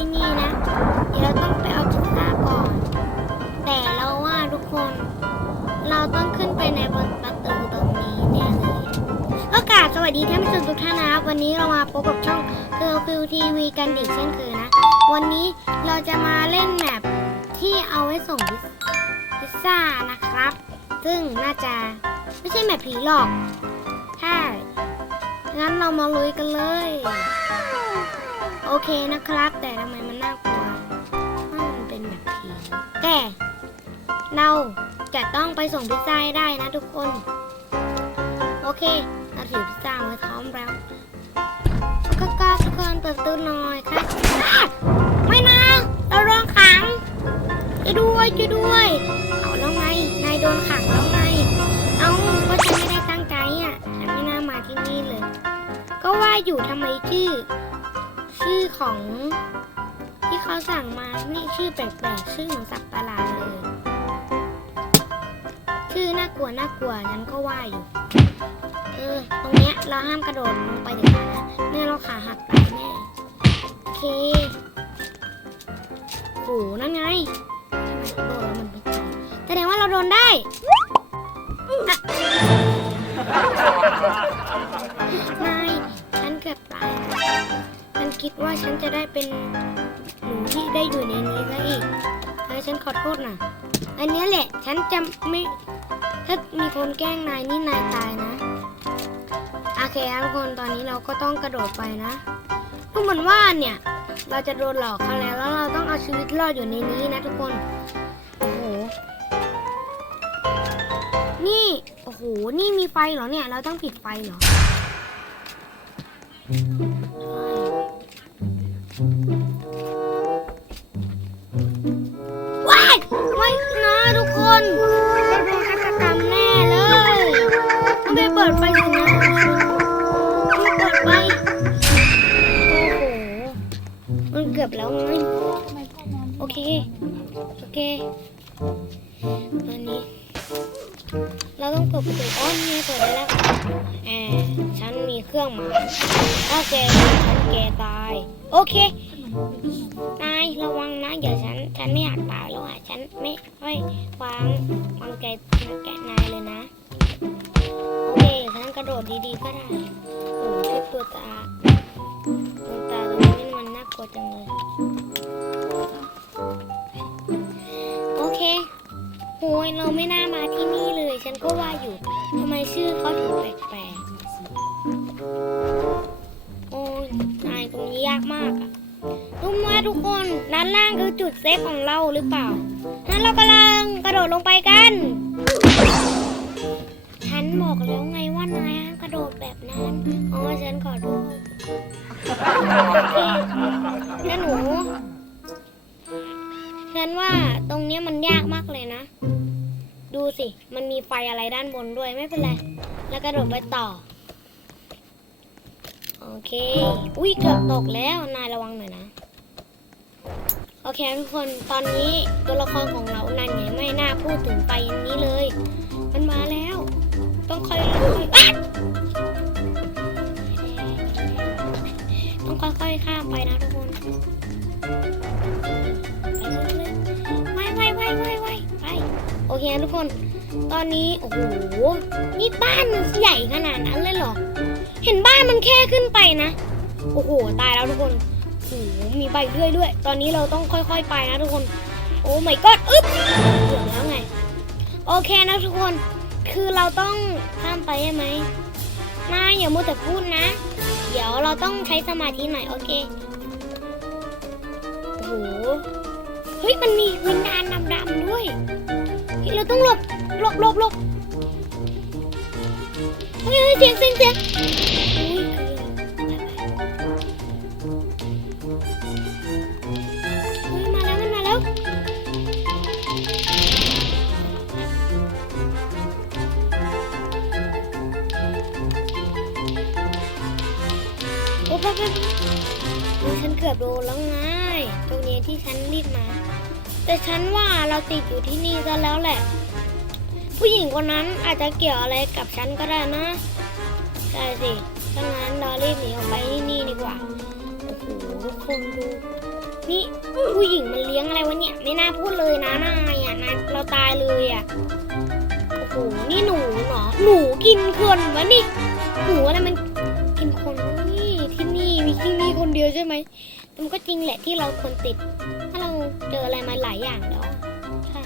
ที่นี่นะ เดี๋ยวเราต้องไปเอาพิซซ่าก่อน แต่เราว่าทุกคน เราต้องขึ้นไปในบนประตูตรงนี้แน่เลยก็กราบสวัสดีท่านผู้ชมทุกท่านนะครับ วันนี้เรามาพบกับช่องเกิร์ลฟิวทีวีกันอีกเช่นเคยนะ วันนี้เราจะมาเล่นแมปที่เอาไว้ส่งพิซพิซซ่านะครับ ซึ่งน่าจะไม่ใช่แมปผีหรอกใช่งั้นเรามาลุยกันเลย โอเคนะครับ แต่ทำไมมันน่ากลัวเพรามันเป็นแบบผีแต่เราจะต้องไปส่งพิซซ่าให้ได้นะทุกคน โอเคเราถือพิซซ่าไว้พร้อมแล้วก็ก็ทุกคนเปิดประตูหน่อยครับไม่นะ เราโดนขังช่วยด้วยช่วยด้วย เอาแล้วไง นายโดนขังแล้วไง เอาก็ฉันไม่ได้ตั้งใจอะ ฉันไม่น่ามาที่นี่เลย ก็ว่าอยู่ทำไมชื่อ ชื่อของที่เขาสั่งมา นี่ชื่อแปลกๆ ชื่อเหมือนสัตว์ประหลาดเลย ชื่อน่ากลัวน่ากลัวฉันก็ว่าอยู่ เออ ตรงเนี้ยเราห้ามกระโดดลงไปเด็ดขาดนะไม่เราขาหักตายแน่ โอเคโหนั่นไงทำไมเราโดนแล้วมันไม่ตายแสดงว่าเราโดนได้นายฉันเกือบตายแล้ว คิดว่าฉันจะได้เป็นหนูที่ได้อยู่ในนี้ซะอีกเฮ้ยฉันขอโทษนะอันนี้แหละ ฉันจะไม่ ถ้ามีคนแกล้งนายนี่นายตายนะ โอเคครับทุกคนตอนนี้เราก็ต้องกระโดดไปนะดูเหมือนว่าเนี่ย เราจะโดนหลอกเขาแล้วแล้วเราต้องเอาชีวิตรอดอยู่ในนี้นะทุกคน โอ้โห นี่ โอ้โห นี่มีไฟเหรอเนี่ย เราต้องปิดไฟเหรอ รื่องหมายถ้าแกฉันแกตาย โอเคนายระวังนะเดี๋ยวฉันฉันไม่อยากตายแล้วอะฉันไม่ไม่วางวางใจแกะนายเลยนะโอเคฉันกระโดดดีๆก็ได้โอ้โหที่ตัวตาตัวตาตรงนี้มันน่ากลัวจังเลยโอเคโหยเราไม่น่ามาที่นี่เลย ฉันก็ว่าอยู่ทำไมชื่อเขาถึงแปลกๆ โอ้ยนายตรงนี้ยากมากอะรู้ไหมทุกคนด้านล่างคือจุดเซฟของเราหรือเปล่างั้นเรากำลังกระโดดลงไปกัน ฉันบอกแล้วไงว่านายห้ามกระโดดแบบนั้นอ๋อฉันขอโทษโอเคแล้วหนู ฉันว่าตรงนี้มันยากมากเลยนะ ดูสิ มันมีไฟอะไรด้านบนด้วยไม่เป็นไร แล้วกระโดดไปต่อ โอเค อุ้ยเกือบตกแล้วนายระวังหน่อยนะ โอเคทุกคนตอนนี้ตัวละครของเรานันไงไม่น่าพูดถึงไฟอันนี้เลย มันมาแล้ว ต้องค่อยๆต้องค่อยๆข้ามไปนะทุกคนไปเลยไปไปไปไปไปโอเคทุกคน ตอนนี้โอ้โหนี่บ้านมันใหญ่ขนาดนั้นเลยเหรอ เห็นบ้านมันแค่ขึ้นไปนะ โอ้โห ตายแล้วทุกคนโอ้โหมีใบเลื่อยด้วย ตอนนี้เราต้องค่อย ๆ ไปนะทุกคน โอ้ไม่ก็อึ๊บเกือบแล้วไง โอเคนะทุกคน คือเราต้องข้ามไปใช่ไหมนาอย่ามัวแต่พูดนะ เดี๋ยวเราต้องใช้สมาธิหน่อยโอเค โอ้โห เฮ้ย มันมีวิญญาณดำๆด้วย เราต้องหลบ หลบหลบหลบเฮ้ยเฮ้ยเสียงเสียงเสียง ฉันรีบมา แต่ฉันว่าเราติดอยู่ที่นี่ซะแล้วแหละ ผู้หญิงคนนั้นอาจจะเกี่ยวอะไรกับฉันก็ได้นะใช่สิถ้างั้นเรารีบหนีออกไปที่นี่ดีกว่า โอ้โหทุกคนดู นี่ผู้หญิงมันเลี้ยงอะไรวะเนี่ย ไม่น่าพูดเลยนะนายอะนายเราตายเลยอะ โอ้โห นี่หนูเหรอหนูกินคนวะนี่ หนูอะไรมันกินคนนี่ที่นี่มีที่นี่คนเดียวใช่ไหม มันก็จริงแหละที่เราควรติด ถ้าเราเจออะไรมาหลายอย่างแล้วอะใช่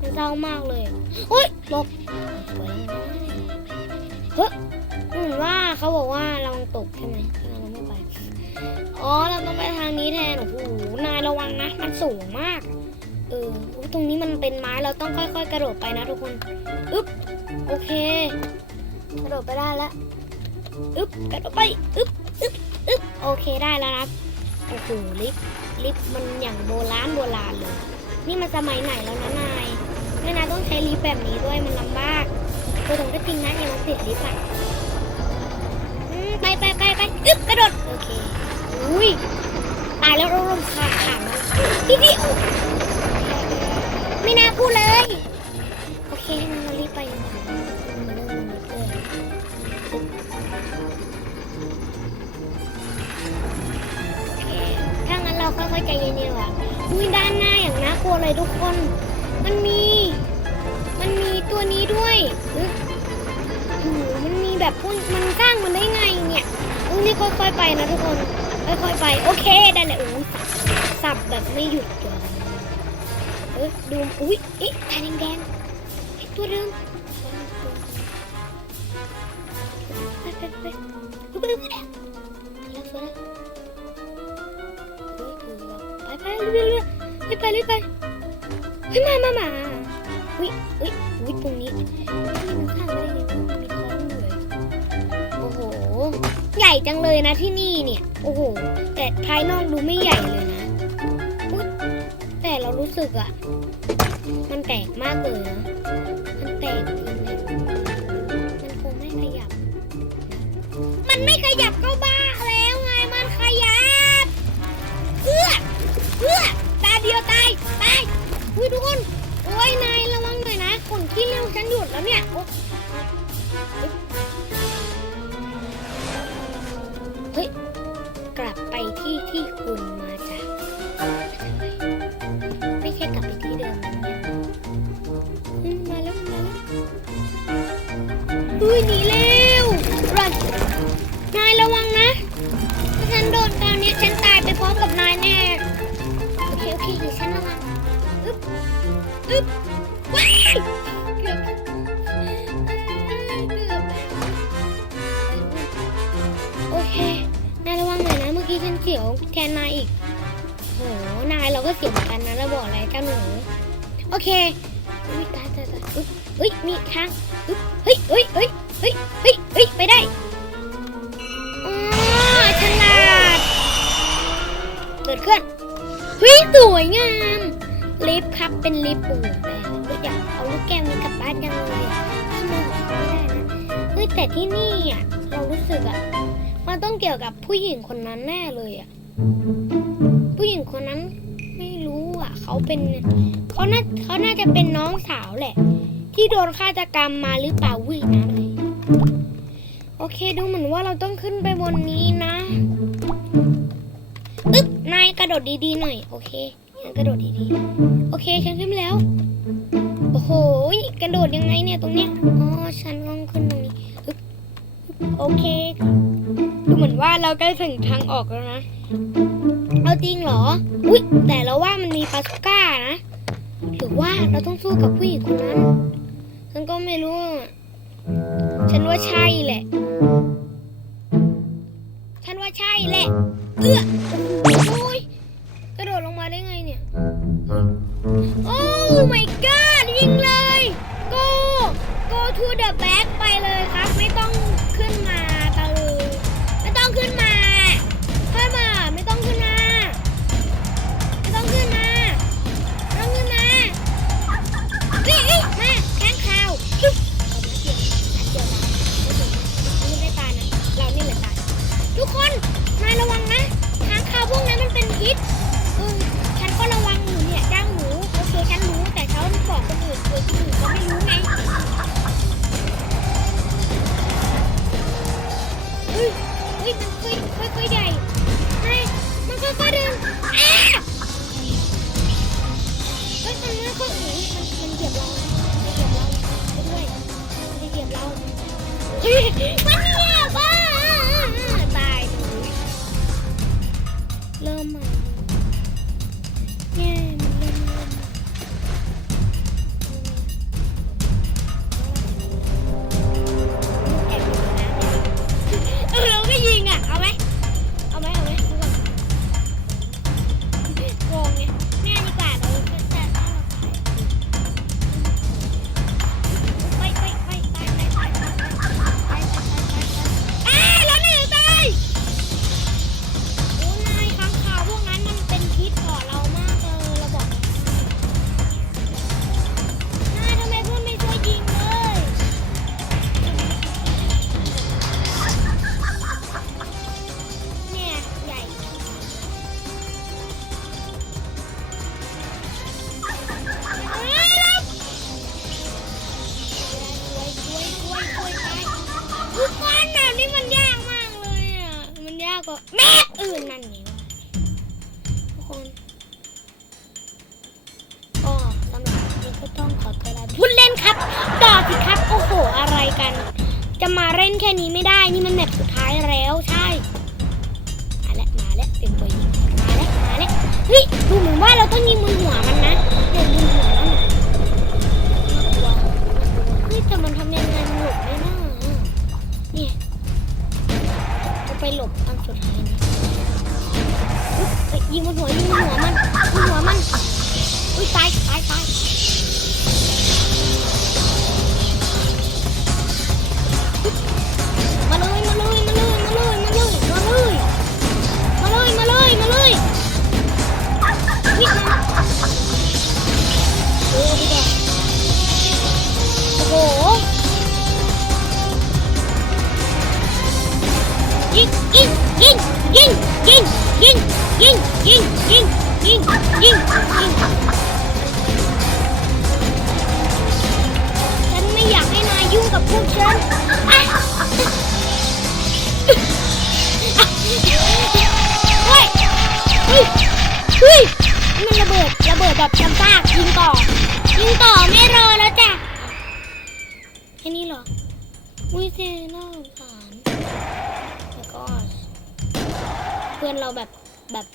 มันเศร้ามากเลยโอ๊ยลบสวยนะเฮ้ยเหมือนว่าเขาบอกว่าเราตกใช่ไหมเราไม่ไปอ๋อเราต้องไปทางนี้แทนโอ้โหนายระวังนะ มันสูงมาก เออตรงนี้มันเป็นไม้เราต้องค่อย ๆ กระโดดไปนะทุกคนอึ๊บโอเค กระโดดไปได้แล้วอึ๊บกระโดดไปอึ๊บอึ๊บอึ๊บโอเคได้แล้วนะ โอ้โหลิฟต์ลิฟมันอย่างโบราณโบราณเลย นี่มันสมัยไหนแล้วนะนายไม่นายต้องใช้ลิฟต์แบบนี้ด้วยมันลำบากตัวถึงก็จริงนะอย่ามาติดลิฟต์อะอืมไปไปไปไปอึ๊บกระโดดโอเคอุ้ยตายแล้วเราลมขาดขาดพี่พี่ไม่น่าพูดเลย โอเค ค่อยๆใจเย็นๆว่ะอุ้ยด้านหน้าอย่างน่ากลัวเลยทุกคน มันมี มันมีตัวนี้ด้วยโอ้โหมันมีแบบพวกมันสร้างมันได้ไงเนี่ยอุ้ยนี่ค่อยๆไปนะทุกคน ค่อยๆไป โอเคได้เลยโอ้ยสับแบบไม่หยุดเลยเอ้ยดู อุ้ยเอ๊ะตาแดงๆเอ๊ะตัวเดิมไปไปไปไปไปไป ไปเลยไปเฮ้ยมามามาอุ้ยอุ้ยอุ้ยตรงนี้นี่มันสร้างได้ไงวะมันมีท้องเลยโอ้โห ใหญ่จังเลยนะที่นี่เนี่ย โอ้โห แต่ภายนอกดูไม่ใหญ่เลยนะอุ๊ยแต่เรารู้สึกอะมันแปลกมากเลยนะ มันแปลกจริงเลย แล้วเนี่ยเฮ้ย กลับไปที่ที่คุณมาจากไม่ใช่กลับไปที่เดิมนะเนี่ยมมาแล้วมาแล้วอุ้ยหนีเร็วรันนายระวังนะ ถ้าฉันโดนตอนนี้ฉันตายไปพร้อมกับนายแน่ โอเคโอเคเดี๋ยวฉันระวังอึ๊บอึ๊บ แทนนายอีกโหนายเราก็เสียเหมือนกันนะเราบอกอะไรเจ้าหนูโอเคอุ้ยตายตายตายอุ๊ยเฮ้ยมีทางอุ๊ยเฮ้ยเฮ้ยเฮ้ยเฮ้ยเฮ้ยเฮ้ยไปได้อ๋อฉลาดเกิดขึ้นเฮ้ยสวยงามลิฟครับเป็นลิฟปูแต่อยากเอาลูกแก้วนี้กลับบ้านยังเลยที่มองไม่ได้นะเฮ้ยแต่ที่นี่อะเรารู้สึกอะมันต้องเกี่ยวกับผู้หญิงคนนั้นแน่เลยอะ ผู้หญิงคนนั้นไม่รู้อะ เขาเป็นเขาน่าเขาน่าจะเป็นน้องสาวแหละ ที่โดนฆาตกรรมมาหรือเปล่าวิ่งน้ำเลยโอเคดูเหมือนว่าเราต้องขึ้นไปบนนี้นะอึ๊บนายกระโดดดีๆหน่อย โอเคฉันกระโดดดีๆโอเคฉันขึ้นแล้วโอ้โหกระโดดยังไงเนี่ยตรงเนี้ยอ๋อฉันต้องขึ้นตรงนี้อึ๊บโอเค ดูเหมือนว่าเราใกล้ถึงทางออกแล้วนะ เอาจริงเหรอ อุ้ยแต่เราว่ามันมีปาสุก้านะ หรือว่าเราต้องสู้กับผู้หญิงคนนั้น ฉันก็ไม่รู้ ฉันว่าใช่แหละ ฉันว่าใช่แหละ เอื้อโอ้ยกระโดดลงมาได้ไงเนี่ย โอ้ my god ยิงเลย go go to the back เฮ้ยมันค่อยค่อยค่อยใหญ่นายมันค่อยๆเดินอ้าเฮ้ยมันไม่ค่อยหนีมันมันเหยียบเรามันเหยียบเราไปด้วยมันจะเหยียบเราเฮ้ยมันเหยียบอะตายเลยเริ่มใหม่ กกว่าแม่อื่นนั่นไงวะทุกคนก็สำหรับนี้ก็ต้องขอตัวลาพูดเล่นครับ ต่อสิครับ โอ้โห อะไรกัน จะมาเล่นแค่นี้ไม่ได้ นี่มันแมปสุดท้ายแล้วใช่ มาแล้ว มาแล้วเต็มตัวยิงมาแล้ว มาแล้ว เฮ้ย ดูเหมือนว่าเราต้องยิงมือหัวมันนะเดี๋ยวยิงหัวมันน่ะน่ากลัวเฮ้ยแต่มันทำยังไงมันหลบไม่ได้เนี่ยจะไปหลบ งมันหัวยิงมันหัวมันยิงหัวมัน อุ้ยตายตายตายมาเลยมาเลยมาเลยมาเลยมาเลยมาเลยมาเลยมาเลยมาเลยวิ่งมา เฮ้ยเฮ้ยเฮ้ยมันระเบิดระเบิดแบบจำซากยิงต่อยิงต่อไม่รอแล้วจ้ะแค่นี้เหรออุ้ยเซน่าสงสารแล้วก็เพื่อนเราแบบแบบ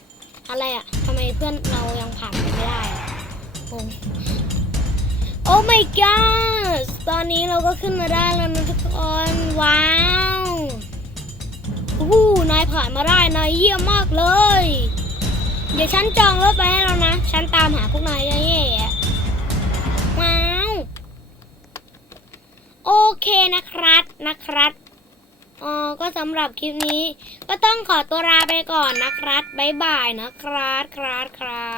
อะไรอะทำไมเพื่อนเรายังผ่านไปไม่ได้งงโอ้ my god ตอนนี้เราก็ขึ้นมาได้แล้วนะทุกคน ว้าว อู้นายผ่านมาได้นายเยี่ยมมากเลย เดี๋ยวฉันจองรถไปให้แล้วนะ ฉันตามหาพวกนายแย่ๆอะว้าวโอเคนะครับนะครับอ๋อก็สำหรับคลิปนี้ ก็ต้องขอตัวลาไปก่อนนะครับบ๊ายบายนะครับครับครับ